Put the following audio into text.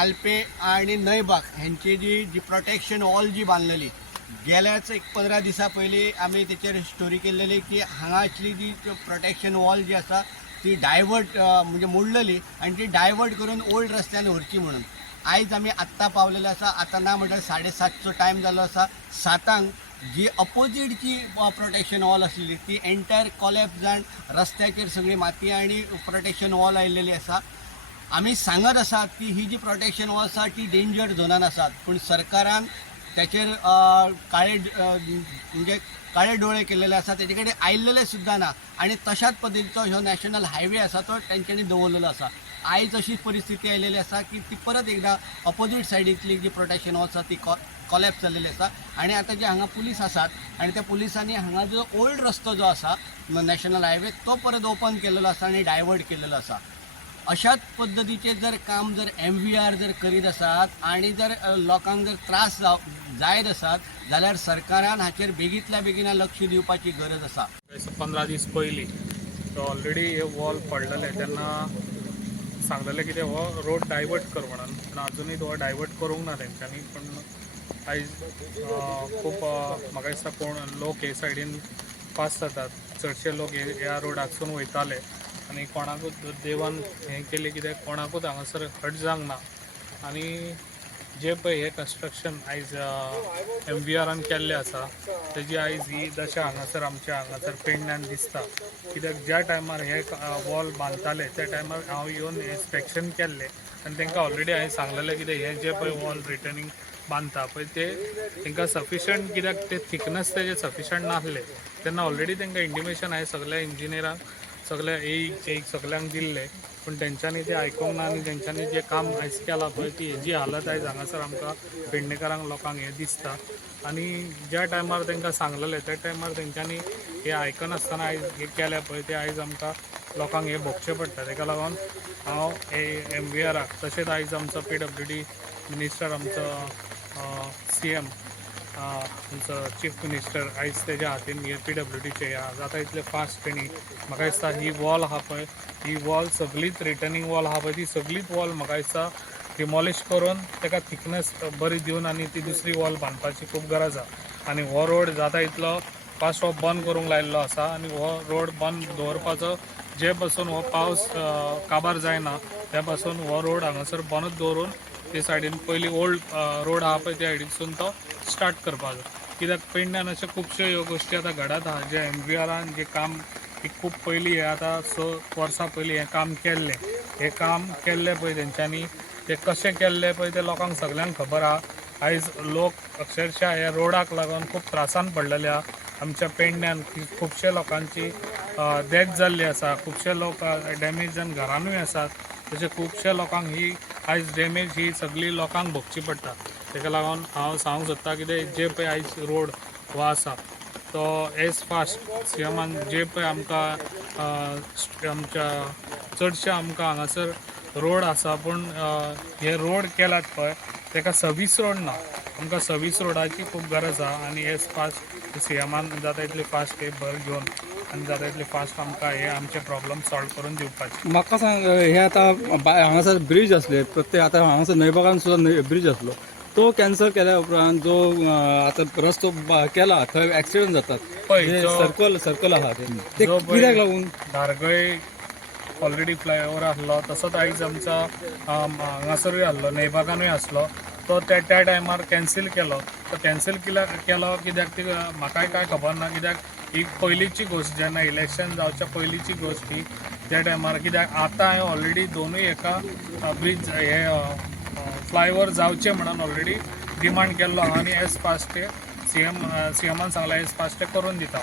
मालपे आणि नयबाग ह्यांची जी protection wall जी बांधलेली गेल्याच एक 15 दिसा पयलीं आमी तेचेर स्टोरी केल्लेली की हांगातली जी प्रोटेक्शन वॉल जी आसा ती डायवर्ट म्हणजे मोडलेली आणि ती डायवर्ट करून ओल्ड रस्त्यान व्हरची म्हणून आयज आमी आत्तां पावलेले आसा. आतां ना म्हणल्यार 7:30चो टायम जालो आसा. 7 जी अपोजीट जी प्रोटेक्शन वॉल आसलेली ती एंटायर कॉलॅप्स जावन रस्त्याचेर सगळी माती आणि प्रोटेक्शन वॉल आयिल्लेली आसा. आमी सांगत आसात की ही जी प्रोटेक्शन वॉल आसा ती डेंजर झोनान आसात, पूण सरकारान त्याचेर काळे डोळे केलेले आसा, तेजे कडेन आयिल्लेले सुद्दां ना आणि तशाच पद्दतीचो ह्यो नॅशनल हायवे आसा तो तेंच्यांनी दवरलेलो आसा. आयज अशी परिस्थिती आयिल्ली आसा की ती परत एकदा अपोजीट सायडीतली जी प्रोटेक्शन वॉल आसा ती कॉलॅप्स जाल्लेली आसा आणि आता जे हांगा पुलीस आसात आणि त्या पुलिसांनी हांगा जो ओल्ड रस्तो जो आसा नॅशनल हायवे तो परत ओपन केलेलो आसा आणि डायवर्ट केलेलो आसा. अशाच पद्दतीचे जर काम जर MVR जर करीत आसात आणि जर लोकांक जर त्रास जायत आसात जाल्यार सरकारान हाचेर बेगींतल्या बेगीन लक्ष दिवपाची गरज आसा. 15 दीस पयलीं तो ऑलरेडी हे वॉल पडलेले तेन्ना सांगलेले कितें हो रोड डायवर्ट कर म्हणून, पूण अजुनूय तो डायवर्ट करूंक ना तेंच्यांनी. पण आयज खूब म्हाका दिसता कोण लोक हे सायडीन पास जातात, चडशे लोक ह्या रोडाकसून वयताले आनी कोणाकूच देवान हें केलें कित्याक कोणाकूच हांगासर हट जावंक ना. आनी जे पळय हे कन्स्ट्रक्शन आयज MVRन केल्लें आसा तेजी आयज ही दशा हांगासर आमच्या हांगासर पेडण्यान दिसता. कित्याक ज्या टायमार हे वॉल बांदताले त्या टायमार हांव येवन इन्स्पेक्शन केल्लें आनी तांकां ऑलरेडी हांवें सांगलेलें कितें हे जे पळय वॉल रिटर्निंग बांदता पळय ते तांकां सफिशंट कित्याक ते थिकनेस तेजे सफिशंट नासले तेन्ना ऑलरेडी तांकां इंटिमेशन हांवें सगळ्या इंजिनियरांक सगळ्या एक सगळ्यांक दिल्लें, पूण तेंच्यांनी ते आयकूंक ना आनी तेंच्यांनी जें काम आयज केलां पळय ती हेजी हालत आयज हांगासर आमकां पेडणेकारांक लोकांक हें दिसता. आनी ज्या टायमार तांकां सांगलेलें त्या टायमार तेंच्यांनी हें आयकनासतना आयज हें केलें पळय तें आयज आमकां लोकांक हें भोगचें पडटा. ताका लागून हांव हे MVRाक तशेंच आयज आमचो PWD मिनिस्टर आमचो CM आमचो चीफ मिनिस्टर आयज तेज्या हातीन हे PWDचे जाता इतले फास्ट तेणी म्हाका दिसता ही वॉल आहा पळय ही वॉल सगळीच रिटर्निंग वॉल आहा पळय ती सगळीच वॉल म्हाका दिसता डिमॉलिश करून ताका थिकनेस बरी दिवन आनी ती दुसरी वॉल बांदपाची खूब गरज आहा. आनी हो रोड जाता इतलो फास्ट हो बंद करूंक लायिल्लो आसा आनी हो रोड बंद दवरपाचो जे पासून हो पावस काबार जायना त्या पासून हो रोड हांगासर बंदूच दवरून ते सायडीन पयलीं ओल्ड रोड आहा पळय त्या सायडीनसून तो स्टार्ट करपाचो. कित्याक पेडण्यान अशे खुबश्यो ह्यो गोश्टी आतां घडत आहा जे MVRन जे काम खूब पयलीं हे आतां 6 वर्सां पयलीं हें काम केल्लें हें काम केल्लें पळय तेंच्यांनी ते कशें केल्लें पळय ते लोकांक सगळ्यांक खबर आहा. आयज लोक अक्षरशः ह्या रोडाक लागून खूब त्रासान पडलेले आहा. आमच्या पेडण्यान खुबशे लोकांची डेथ जाल्ली आसा, खुबशे लोक डॅमेज जावन घरांनूय आसात. तशें खुबशे लोकांक ही आयज डॅमेज ही सगळी लोकांक भोगची पडटा. ताका लागून हांव सांगूंक सोदतां कितें जे पळय आयज रोड हो आसा तो एज फास्ट CMन जे पळय आमकां आमच्या चडशे आमकां हांगासर रोड आसा पूण हे रोड केल्यात पळय ताका सर्वीस रोड ना. आमकां सर्वीस रोडाची खूब गरज आहा आनी एज फास्ट CMन जाता इतले फास्ट हे भर घेवन आनी जाता इतले फास्ट आमकां हे आमचे प्रॉब्लम सॉल्व करून दिवपाचे. म्हाका सांग हे आतां हांगासर ब्रिज आसले प्रत्येक आतां हांगासर नयबागान सुद्दां ब्रिज आसलो तो कॅन्सल केल्या उपरांत जो आतां रस्तो केला थंय एक्सिडंट जातात पळय सर्कल आहा ते कित्याक लागून धारगळे ऑलरेडी फ्लायओव्हर आसलो तसोच आयज आमचा हांगासरूय आसलो नयबागानूय आसलो तो त्या टायमार कॅन्सील केलो. तो कॅन्सील केलो कित्याक ती म्हाकाय काय खबर ना कित्याक ही पयलींची गोश्ट जेन्ना इलेक्शन जावच्या पयलींची गोश्ट ही त्या टायमार कित्याक आतां हांवें ऑलरेडी दोनूय एका ब्रिज हे फ्लायओव्हर जावचे म्हणून ऑलरेडी डिमांड केल्लो आनी एज फास्ट ते CMन सांगला एज फास्ट ते करून दिता.